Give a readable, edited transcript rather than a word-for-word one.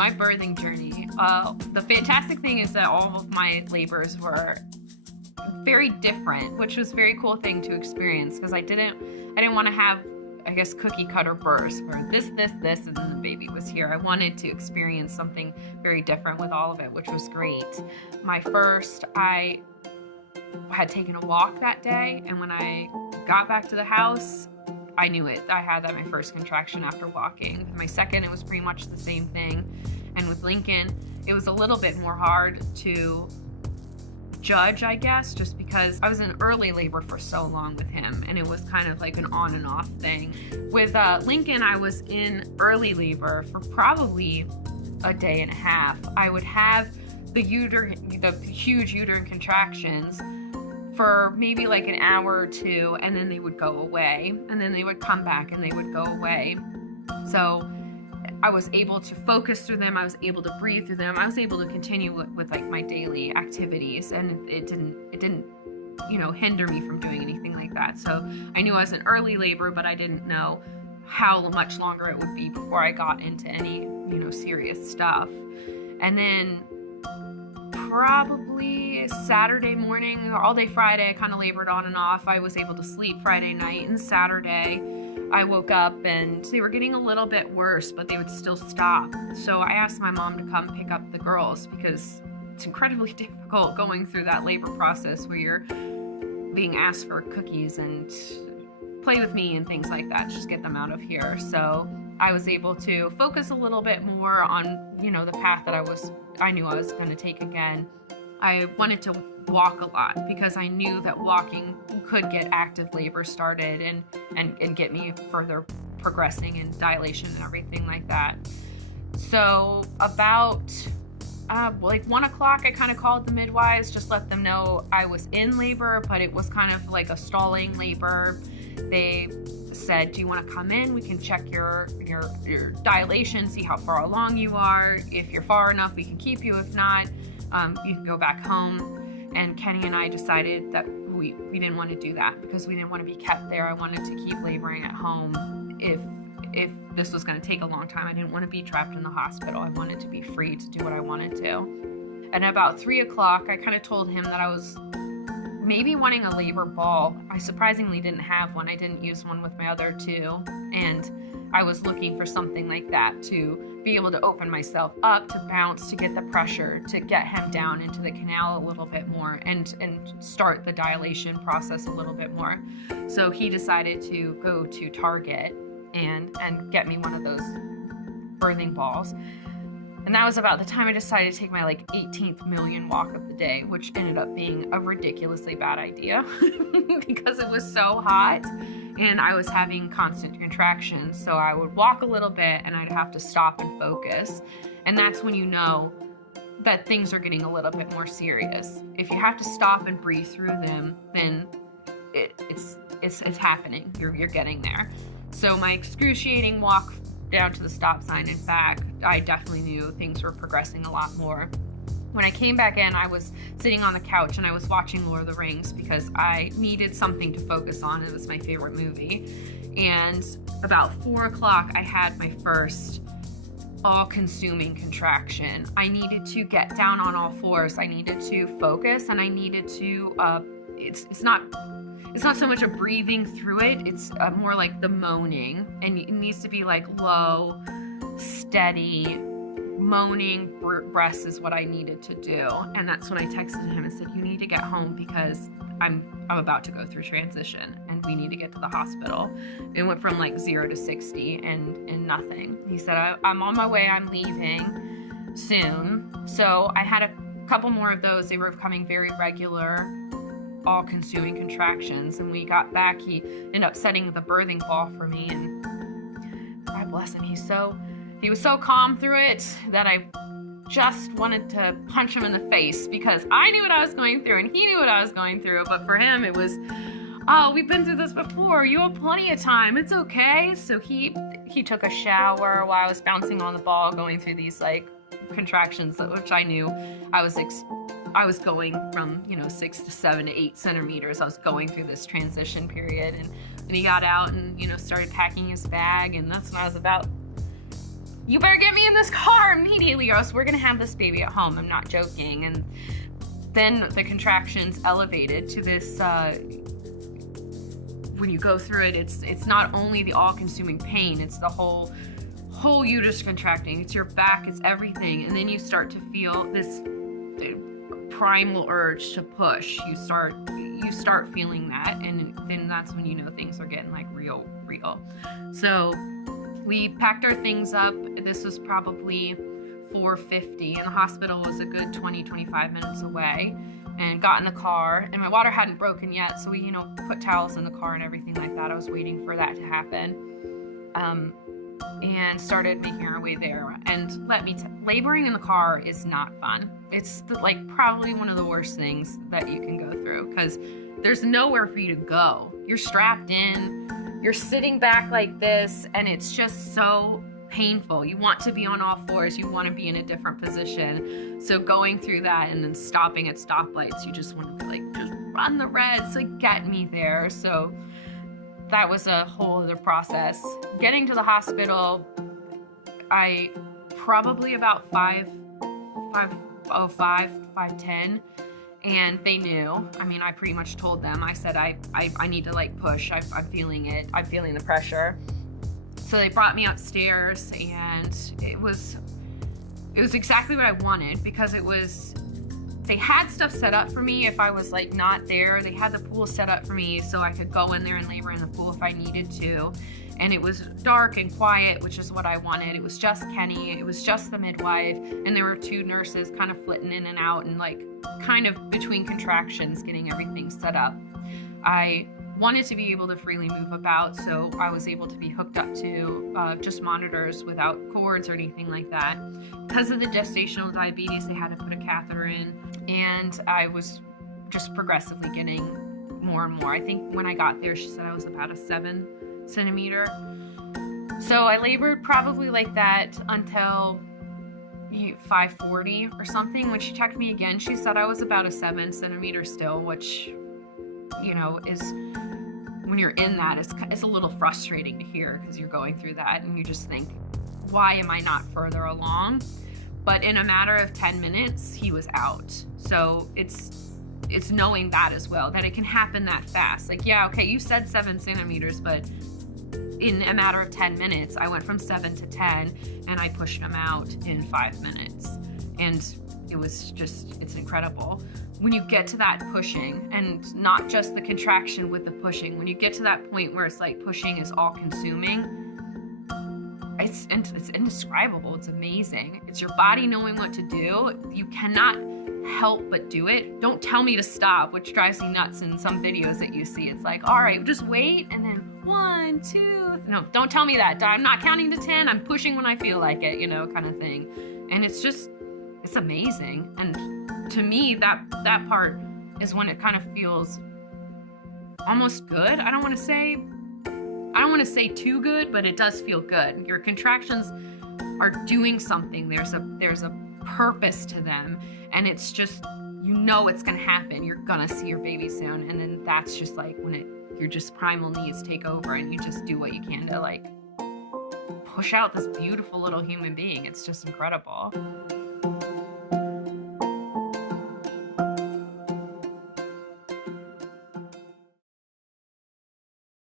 my birthing journey. The fantastic thing is that all of my labors were very different, which was a very cool thing to experience, because I didn't want to have, I guess, cookie cutter births where this, and then the baby was here. I wanted to experience something very different with all of it, which was great. My first, I had taken a walk that day, and when I got back to the house, I knew it. I had my first contraction after walking. My second, it was pretty much the same thing. And with Lincoln, it was a little bit more hard to judge, I guess, just because I was in early labor for so long with him, and it was kind of like an on and off thing. With Lincoln, I was in early labor for probably a day and a half. I would have the huge uterine contractions for maybe like an hour or two, and then they would go away, and then they would come back and they would go away. So I was able to focus through them. I was able to breathe through them. I was able to continue with like my daily activities, and it didn't hinder me from doing anything like that. So I knew I was in early labor, but I didn't know how much longer it would be before I got into any serious stuff. And then probably Saturday morning, all day Friday, I kind of labored on and off. I was able to sleep Friday night, and Saturday I woke up and they were getting a little bit worse, but they would still stop. So I asked my mom to come pick up the girls, because it's incredibly difficult going through that labor process where you're being asked for cookies and play with me and things like that, just get them out of here. So I was able to focus a little bit more on, the path that I knew I was going to take again. I wanted to walk a lot, because I knew that walking could get active labor started and get me further progressing in dilation and everything like that. So about 1 o'clock, I kind of called the midwives, just let them know I was in labor, but it was kind of like a stalling labor. They said, do you want to come in? We can check your dilation, see how far along you are. If you're far enough, we can keep you. If not, you can go back home. And Kenny and I decided that we didn't want to do that, because we didn't want to be kept there. I wanted to keep laboring at home. If this was going to take a long time, I didn't want to be trapped in the hospital. I wanted to be free to do what I wanted to. And about 3 o'clock, I kind of told him that I was maybe wanting a labor ball. I surprisingly didn't have one. I didn't use one with my other two. And I was looking for something like that to be able to open myself up, to bounce, to get the pressure, to get him down into the canal a little bit more, and start the dilation process a little bit more. So he decided to go to Target and get me one of those birthing balls. And that was about the time I decided to take my 18th million walk of the day, which ended up being a ridiculously bad idea because it was so hot and I was having constant contractions. So I would walk a little bit and I'd have to stop and focus. And that's when you know that things are getting a little bit more serious. If you have to stop and breathe through them, then it's happening. You're getting there. So my excruciating walk down to the stop sign and back, I definitely knew things were progressing a lot more. When I came back in, I was sitting on the couch and I was watching Lord of the Rings because I needed something to focus on. It was my favorite movie. And about 4 o'clock, I had my first all-consuming contraction. I needed to get down on all fours. I needed to focus, and I needed to, it's not so much a breathing through it, it's more like the moaning, and it needs to be low, steady, moaning breaths is what I needed to do. And that's when I texted him and said, you need to get home because I'm about to go through transition and we need to get to the hospital. It went from 0 to 60 and nothing. He said, I'm on my way, I'm leaving soon. So I had a couple more of those. They were becoming very regular, all-consuming contractions. And we got back, he ended up setting the birthing ball for me, and God bless him, he was so calm through it that I just wanted to punch him in the face because I knew what I was going through and he knew what I was going through. But for him, it was, oh, we've been through this before. You have plenty of time. It's okay. So he took a shower while I was bouncing on the ball, going through these contractions, which I knew I was going from 6 to 7 to 8 centimeters. I was going through this transition period, and he got out and started packing his bag, and that's when I was about you better get me in this car immediately or else we're gonna have this baby at home. I'm not joking. And then the contractions elevated to this, when you go through it, it's not only the all-consuming pain, it's the whole uterus contracting, it's your back, it's everything. And then you start to feel this primal urge to push. You start feeling that, and then that's when you know things are getting like real. So we packed our things up. This was probably 4:50, and the hospital was a good 20-25 minutes away, and got in the car, and my water hadn't broken yet, so we, put towels in the car and everything like that. I was waiting for that to happen, and started making our way there. And laboring in the car is not fun. It's probably one of the worst things that you can go through, because there's nowhere for you to go. You're strapped in, you're sitting back like this, and it's just so painful. You want to be on all fours, you want to be in a different position. So going through that and then stopping at stoplights, you just want to just run the reds, get me there. So that was a whole other process. Getting to the hospital, I probably about 5:10, and they knew. I pretty much told them. I said, I need to push. I'm feeling it. I'm feeling the pressure. So they brought me upstairs, and it was exactly what I wanted, because they had stuff set up for me if I was not there. They had the pool set up for me so I could go in there and labor in the pool if I needed to. And it was dark and quiet, which is what I wanted. It was just Kenny, it was just the midwife, and there were 2 nurses kind of flitting in and out and kind of between contractions getting everything set up. I wanted to be able to freely move about, so I was able to be hooked up to just monitors without cords or anything like that. Because of the gestational diabetes, they had to put a catheter in, and I was just progressively getting more and more. I think when I got there, she said I was about a 7 centimeter. So I labored probably like that until 5:40 or something. When she checked me again, she said I was about a 7 centimeter still, which, is, when you're in that, it's a little frustrating to hear, because you're going through that and you just think, why am I not further along? But in a matter of 10 minutes, he was out. So it's knowing that as well, that it can happen that fast. Yeah, okay, you said 7 centimeters, but in a matter of 10 minutes, I went from 7 to 10, and I pushed him out in 5 minutes. And it's incredible. When you get to that pushing, and not just the contraction with the pushing, when you get to that point where it's pushing is all consuming, it's indescribable. It's amazing. It's your body knowing what to do. You cannot help but do it. Don't tell me to stop, which drives me nuts in some videos that you see. It's all right, just wait, and then 1, 2. No, don't tell me that. I'm not counting to 10. I'm pushing when I feel like it, kind of thing. And it's amazing. And to me, that part is when it kind of feels almost good. I don't want to say too good, but it does feel good. Your contractions are doing something. There's a purpose to them, and it's just, it's gonna happen. You're gonna see your baby soon, and then that's just when your just primal needs take over, and you just do what you can to push out this beautiful little human being. It's just incredible.